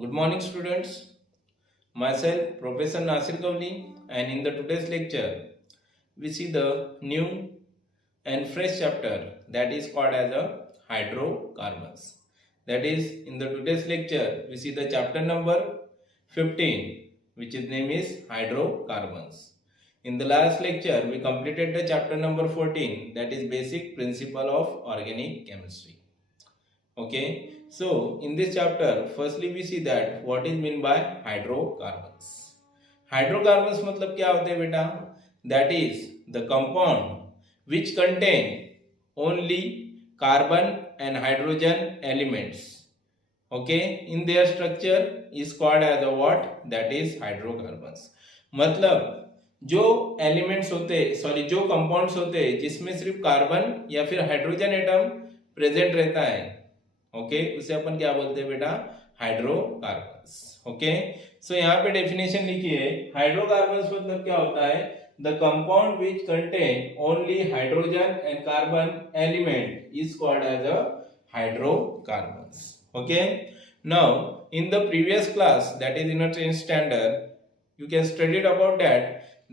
Good morning, students. Myself, Professor Nasir Kavli, and in the today's lecture, we see the new and fresh chapter that is called as a hydrocarbons. That is, in the today's lecture, we see the chapter number 15, which is name is hydrocarbons. In the last lecture, we completed the chapter number 14, that is basic principle of organic chemistry. Okay, so in this chapter, firstly we see that what is meant by hydrocarbons. Hydrocarbons मतलब क्या होते हैं बेटा? That is the compound which contain only carbon and hydrogen elements. Okay, in their structure is called as a what? That is hydrocarbons. मतलब जो elements होते जो compounds होते हैं जिसमें सिर्फ कार्बन या फिर हाइड्रोजन एटम प्रेजेंट रहता है, ओके, उसे अपन क्या बोलते हैं बेटा? हाइड्रोकार्बन्स. ओके, सो यहाँ पे डेफिनेशन लिखिए. हाइड्रोकार्बन्स मतलब क्या होता है? The compound which contain only hydrogen and carbon element is called as a hydrocarbons. Okay, now in the previous class, that is in a 10th standard, you can study about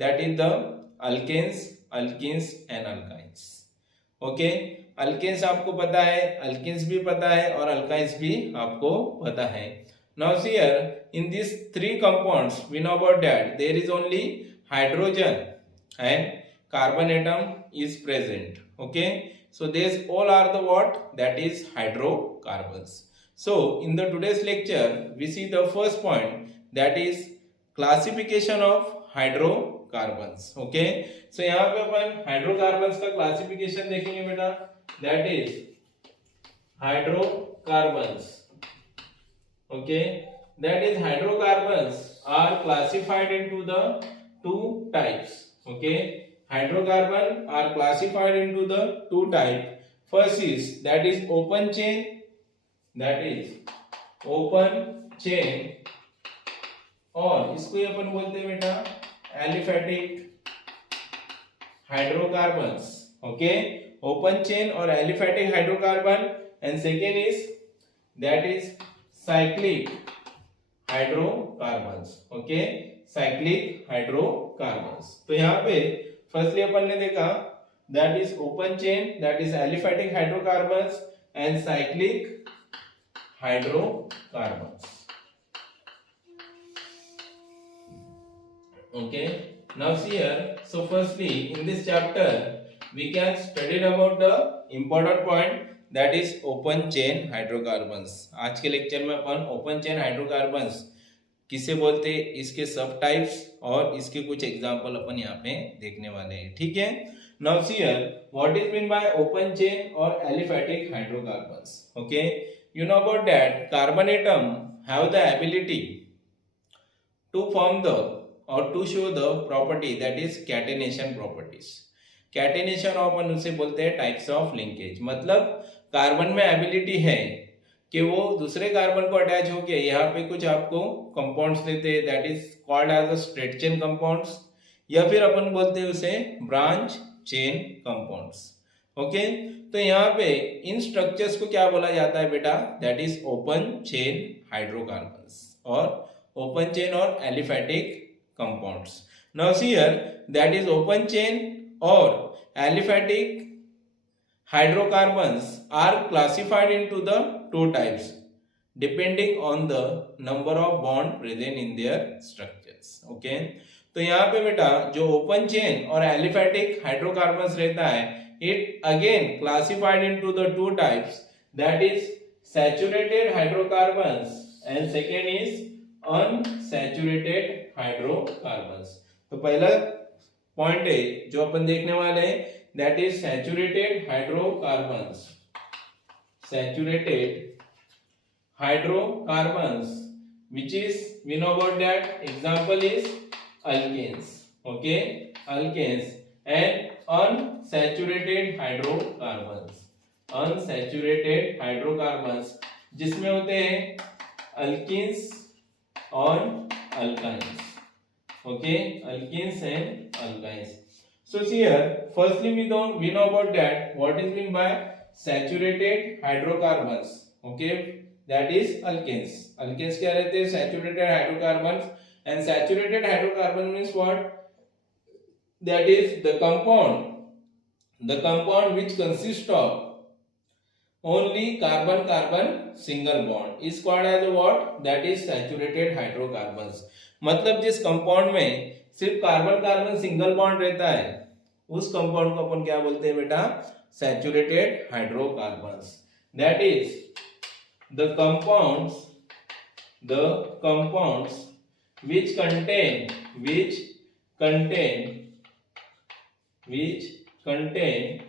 that is the alkenes and alkynes. Okay, alkanes आपको पता है, alkanes भी पता है और alkynes भी आपको पता है. Now here in this three compounds we know about that there is only hydrogen and carbon atom is present. Okay, so these all are the what? That is hydrocarbons. So in the today's lecture we see the first point, that is classification of hydrocarbons. Okay, so यहाँ पे अपन hydrocarbons का classification देखेंगे बेटा. That is hydrocarbons. Okay, that is hydrocarbons are classified into the two types. Okay, hydrocarbon are classified into the two types. First is that is open chain, that is open chain, और इसको ही अपन बोलते हैं बेटा aliphatic hydrocarbons. Okay, open chain or aliphatic hydrocarbon, and second is that is cyclic hydrocarbons. Okay, cyclic hydrocarbons. तो यहाँ पे firstly अपन ने देखा that is open chain, that is aliphatic hydrocarbons and cyclic hydrocarbons. Okay, now see here, so firstly in this chapter we can study about the important point, that is open chain hydrocarbons. आज के lecture में अपन open chain hydrocarbons किसे बोलते हैं, इसके सब types और इसके कुछ एग्जांपल अपन यहाँ पे देखने वाले हैं. ठीक है, now see here what is mean by open chain और aliphatic hydrocarbons. Okay, you know about that carbon atom have the ability to form the और to show the property, that is catenation properties. Catenation अपन उसे बोलते हैं types of linkage. मतलब carbon में ability है कि वो दूसरे कार्बन को अटैच होके यहाँ पे कुछ आपको कंपाउंड्स देते हैं, that is called as a straight chain compounds, या फिर अपन बोलते हैं उसे ब्रांच चेन कंपाउंड्स. ओके, तो यहाँ पे इन स्ट्रक्चर्स को क्या बोला जाता है बेटा? That is open chain hydrocarbons और ओपन चेन और aliphatic compounds. Now see here that is open chain or aliphatic hydrocarbons are classified into the two types depending on the number of bond present in their structures. Okay, तो यहाँ पे बेटा जो open chain और aliphatic hydrocarbons रहता है, it again classified into the two types, that is saturated hydrocarbons and second is unsaturated hydrocarbons. तो पहला पॉइंट है जो अपन देखने वाले हैं, that is saturated hydrocarbons. Saturated hydrocarbons which is we know about that example is alkanes. Okay, alkanes and unsaturated hydrocarbons. unsaturated hydrocarbons जिसमें होते हैं alkenes और alkynes. Okay, alkenes and alkynes. So see here, firstly we know about that what is mean by saturated hydrocarbons. Okay, that is alkenes. Alkenes क्या रहते हैं? Saturated hydrocarbons. And saturated hydrocarbon means what? That is the compound which consists of only carbon single bond is called as what? That is saturated hydrocarbons. मतलब जिस compound में सिर्फ carbon single bond रहता है उस कंपाउंड को अपन क्या बोलते हैं बेटा? Saturated hydrocarbons. That is the compounds which contain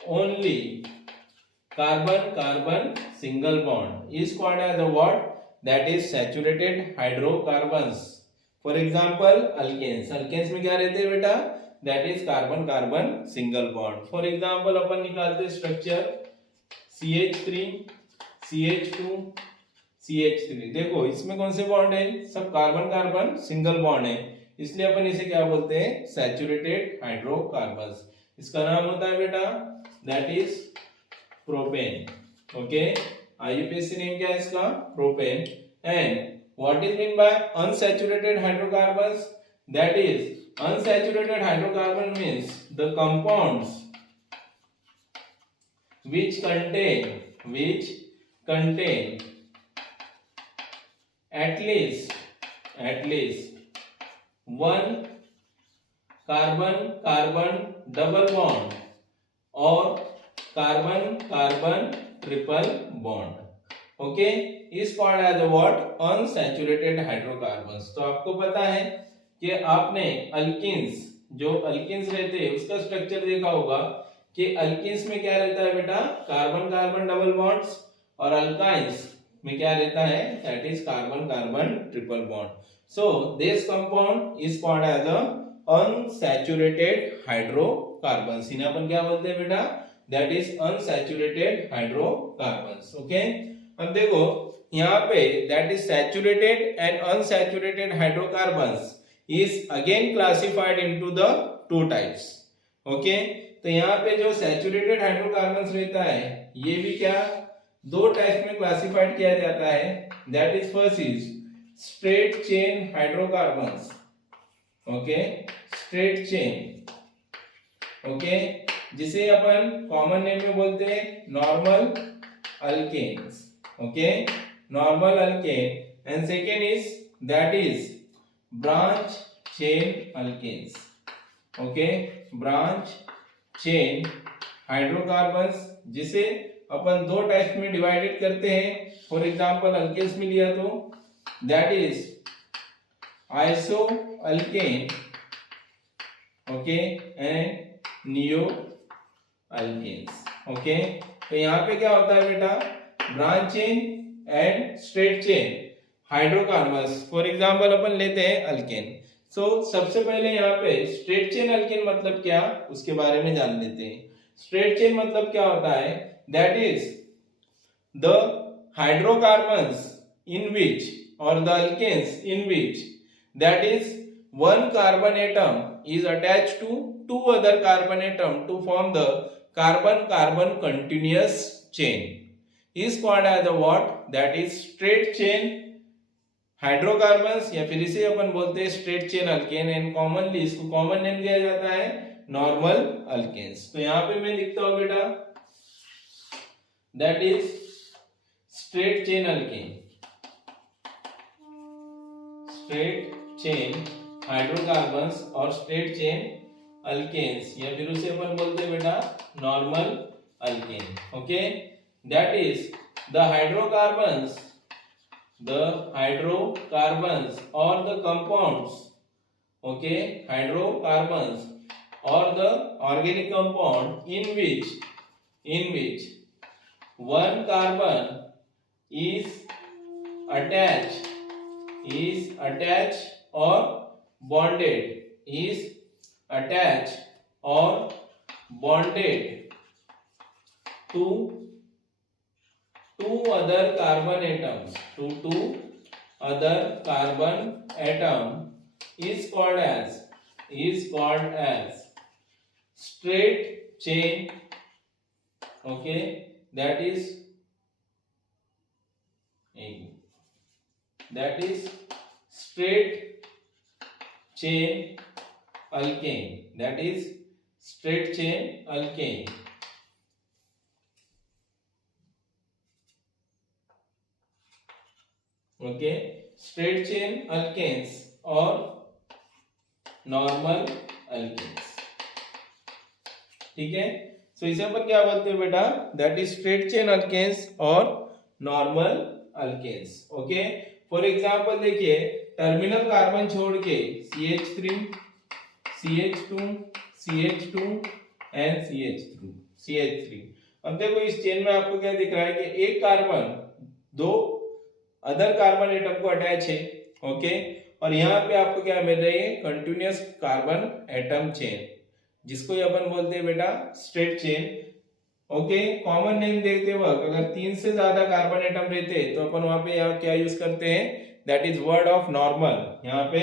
only carbon single bond is called as a what? That is saturated hydrocarbons. For example, alkenes. Alkenes में क्या रहते हैं बेटा? That is carbon single bond. For example, अपन निकालते structure CH3 CH2 CH3. देखो इसमें कौन से बॉन्ड है? सब कार्बन सिंगल बॉन्ड है, इसलिए अपन इसे क्या बोलते हैं? Saturated hydrocarbons. इसका नाम होता है बेटा that is propane. Okay, IUPAC name क्या है इसका? Propane. And what is mean bye unsaturated hydrocarbons? That is unsaturated hydrocarbon means the compounds which contain at least one carbon double bond or carbon triple bond. Okay, is called as what? Unsaturated hydrocarbons. तो आपको पता है कि आपने alkynes, जो alkynes रहते हैं उसका स्ट्रक्चर देखा होगा कि अल्किन्स में क्या रहता है बेटा? Carbon double bonds. और अल्काइंस में क्या रहता है? That is carbon triple bond. So this compound is called as a unsaturated hydrocarbons. इन्हें अपन क्या बोलते हैं बेटा? That is unsaturated hydrocarbons. Okay, अब देखो यहाँ पे that is saturated and unsaturated hydrocarbons is again classified into the two types. Okay, तो यहाँ पे जो सैचुरेटेड हाइड्रोकार्बन्स रहता है ये भी क्या दो टाइप में क्लासिफाइड किया जाता है. That is first is straight chain hydrocarbons. Okay, straight chain. Okay, जिसे अपन कॉमन नेम में बोलते हैं normal alkanes. Okay, normal alkane. And second is that is branch chain alkanes. Okay, branch chain hydrocarbons जिसे अपन दो टाइप में divided करते हैं. फॉर एग्जांपल अल्केन्स में लिया तो that is iso alkane. Okay, and neo alkanes. Okay, तो यहाँ पे क्या होता है बेटा? Branch chain and straight chain hydrocarbons. For example अपन लेते हैं अल्केन. सो सबसे पहले यहाँ पे स्ट्रेट चेन अल्केन मतलब क्या उसके बारे में जान लेते हैं. स्ट्रेट चेन मतलब क्या होता है? That is the hydrocarbons in which और the alkanes in which that is one carbon atom is attached to two other carbon atom to form the carbon continuous chain is called as the what? That is straight chain hydrocarbons, या फिर इसे अपन बोलते हैं straight chain alkane. And commonly इसको common name दिया जाता है normal alkanes. तो यहाँ पे मैं लिखता हूं बेटा that is straight chain alkane. Straight chain hydrocarbons और स्ट्रेट चेन अल्केन्स, या फिर उसे अपन बोलते हैं बेटा normal alkane. Okay, that is the hydrocarbons or the compounds. Okay, hydrocarbons or the organic compound in which one carbon is attached or bonded to two other carbon atoms is called as straight chain. Okay, that is that is straight chain alkane, that is straight chain alkane. Okay, straight chain alkanes or normal alkanes. ठीक है, so इसे अपन क्या बोलते हैं बेटा, that is straight chain alkanes और normal alkanes. Okay, for example देखिए, टर्मिनल कार्बन छोड़ के CH3, CH2, CH2 and CH3. अब देखो इस चेन में आपको क्या दिख रहा है कि एक कार्बन दो अदर कार्बन एटम को अटैच है. ओके, और यहाँ पे आपको क्या मिल रही है, कंटिन्यूअस कार्बन एटम चेन, जिसको अपन बोलते हैं बेटा straight chain. Okay, common name देखते वक्त अगर 3 से ज्यादा कार्बन एटम रहते तो अपन वहां पे यहाँ क्या यूज करते हैं, that is word of normal. यहाँ पे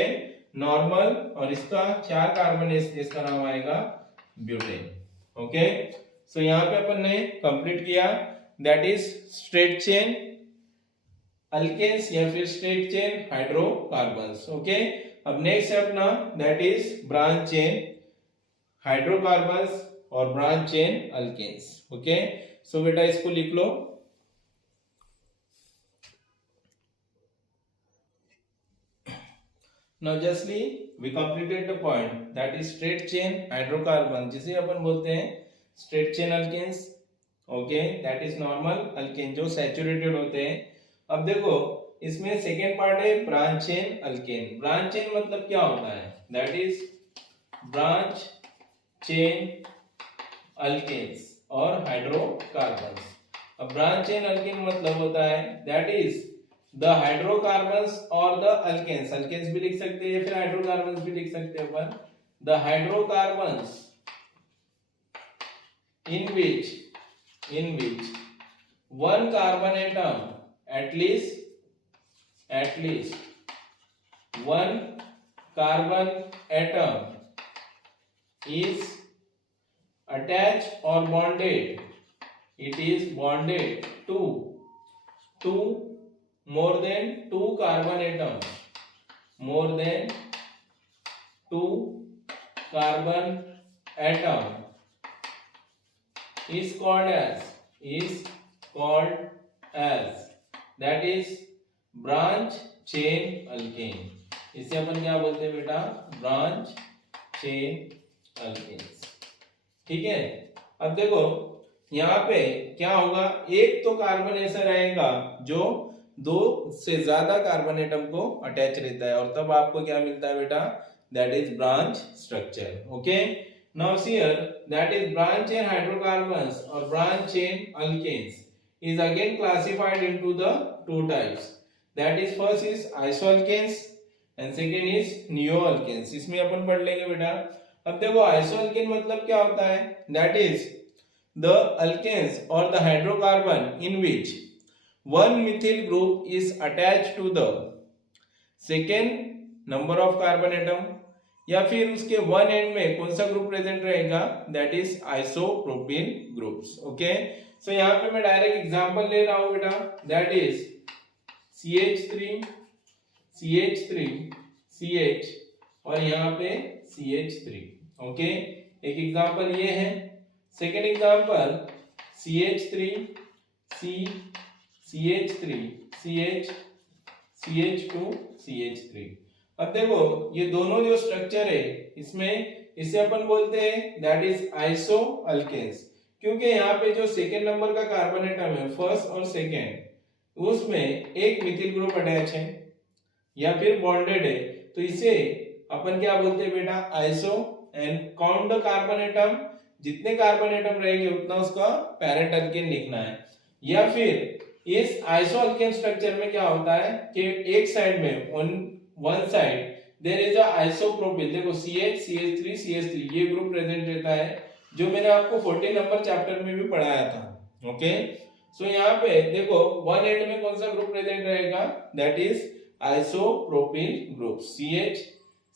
नॉर्मल और इसका 4 कार्बन है, इसका नाम आएगा ब्यूटेन. ओके, सो यहाँ पे अपन ने कंप्लीट किया, that is straight chain alkanes या फिर स्ट्रेट चेन हाइड्रोकार्बन्स. ओके, अब नेक्स्ट है अपना that is branch chain hydrocarbons और branch chain alkanes. Okay, so बेटा इसको लिख लो. Now justly we completed the point that is straight chain hydrocarbon, जिसे अपन बोलते हैं straight chain alkanes. Okay, that is normal alkane जो सैचुरेटेड होते हैं. अब देखो इसमें सेकेंड पार्ट है branch chain alkane. Branch chain मतलब क्या होता है, that is branch chain alkanes और हाइड्रोकार्बन्स. अब ब्रांच चेन अल्केन मतलब होता है दैट इज द हाइड्रोकार्बन्स और द अल्केन्स. अल्केन्स भी लिख सकते हैं फिर हाइड्रोकार्बन्स भी लिख सकते हैं अपन. The hydrocarbons in which one carbon atom at least one carbon atom is attached or bonded, it is bonded to more than 2 carbon atoms, more than 2 carbon atom is called as that is branch chain alkane. इसे अपन क्या बोलते हैं बेटा, branch chain alkanes. ठीक है, अब देखो यहाँ पे क्या होगा, एक तो कार्बन ऐसा रहेगा जो 2 से ज्यादा कार्बन एटम को अटैच रहता है और तब आपको क्या मिलता है बेटा, that is branch structure. Okay, now here that is branch chain hydrocarbons or branch chain alkanes is again classified into the 2 types, that is first is isoalkanes and second is neoalkanes. इसमें अपन पढ़ लेंगे बेटा. अब देखो isoalkane मतलब क्या होता है, that is the alkanes or the hydrocarbon in which one methyl group is attached to the second number of carbon atom, या फिर उसके वन एंड में कौन सा ग्रुप प्रेजेंट रहेगा, दैट इज आइसोप्रोपिन ग्रुप्स. ओके, सो यहाँ पे मैं डायरेक्ट एग्जांपल ले रहा हूं बेटा, that is CH3 CH3 CH और यहाँ पे CH3. ओके, एक एग्जांपल ये है. Second example CH3 C CH3 CH CH2 CH3. अब देखो ये दोनों जो स्ट्रक्चर है इसमें इसे अपन बोलते हैं दैट इज आइसो अल्केन्स, क्योंकि यहाँ पे जो सेकेंड नंबर का कार्बन एटम है फर्स्ट और सेकेंड उसमें एक मिथिल ग्रुप अटैच है या फिर बॉन्डेड है, तो इसे अपन क्या बोलते हैं बेटा, iso. And count the carbon atom, जितने कार्बन एटम रहेंगे उतना उसका पैरेंट अल्केन लिखना है. या फिर इस आइसो अल्केन स्ट्रक्चर में क्या होता है कि एक साइड में one side there is a isopropyl. देखो CH CH3 CH3 ये ग्रुप प्रेजेंट रहता है जो मैंने आपको 14 नंबर चैप्टर में भी पढ़ाया था. ओके, सो यहाँ पे देखो वन एंड में कौन सा ग्रुप प्रेजेंट रहेगा, that is isopropyl group CH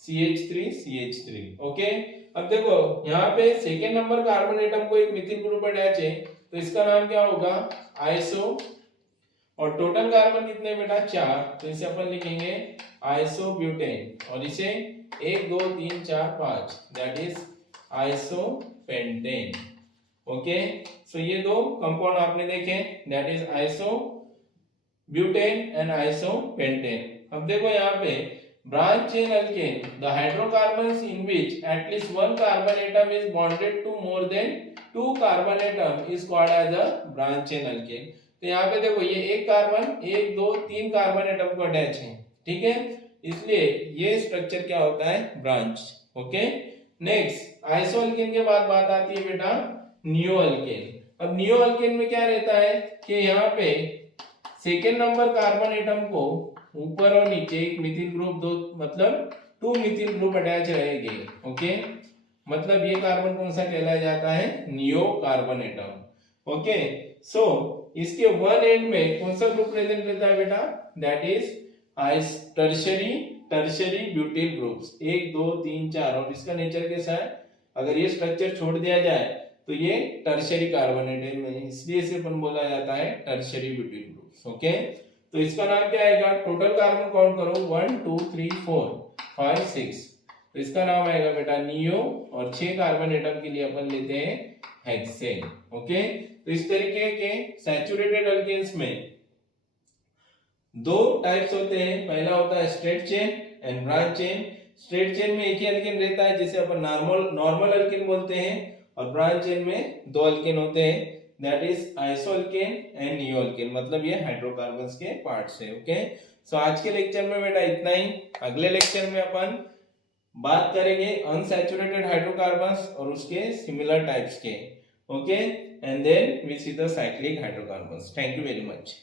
CH3 CH3. Okay, अब देखो यहाँ पे सेकेंड नंबर कार्बन एटम को एक मिथिल ग्रुप अटैच है तो इसका नाम क्या होगा, आइसो. और टोटल कार्बन कितने बेटा 4, तो इसे अपन लिखेंगे आइसोब्यूटेन और इसे 1 2 3 4 5 that is isopentane. Okay, so ये दो कंपाउंड आपने देखे that is isobutane and isopentane. अब देखो यहाँ पे branch chain alkane the hydrocarbons in which at least one carbon atom is bonded to more than 2 carbon atom is called as a branch chain alkane. तो यहाँ पे देखो ये एक कार्बन 1 2 3 कार्बन एटम को अटैच है, ठीक है, इसलिए ये स्ट्रक्चर क्या होता है ब्रांच। ओके, नेक्स्ट आइसोअल्केन के बाद बात आती है बेटा नियोअल्केन। अब नियोअल्केन में क्या रहता है कि यहाँ पे सेकेंड नंबर कार्बन एटम को ऊपर और नीचे एक मिथिल ग्रुप दो मतलब 2 मिथिल ग्रुप अटैच रहेंगे। ओके, मतलब ये कार्बन कौन सा कहलाया जाता है नियो कार्बन एटम। ओके, सो इसके वन एंड में कौन सा ग्रुप प्रेजेंट रहता है बेटा that is tertiary butyl groups 1 2 3 4 और इसका नेचर कैसा है, अगर ये स्ट्रक्चर छोड़ दिया जाए तो ये टर्शियरी कार्बोनेट है, इसलिए इसे अपन बोला जाता है टर्शियरी ब्यूटिल ग्रुप्स। ओके, तो इसका नाम क्या आएगा, टोटल कार्बन काउंट करो 1 2 3 4 5 6, तो इसका नाम आएगा बेटा नियो और 6 कार्बन एटम के लिए अपन लेते हैं हेक्सेन। ओके, तो इस तरीके के सैचुरेटेड अल्केन्स में दो टाइप्स होते हैं, पहला होता है straight chain and branch chain. Straight chain में एक ही अल्केन रहता है जिसे अपन नॉर्मल अल्केन बोलते हैं और ब्रांच चेन में दो अल्केन होते हैं दैट इज आइसोअल्केन एंड नियोअल्केन, मतलब ये हाइड्रोकार्बन्स के पार्ट्स है। ओके, सो आज के लेक्चर में बेटा इतना ही। अगले लेक्चर में अपन बात करेंगे अनसैचुरेटेड हाइड्रोकार्बन्स और उसके सिमिलर टाइप्स के। Okay, and then we see the cyclic hydrocarbons. Thank you very much.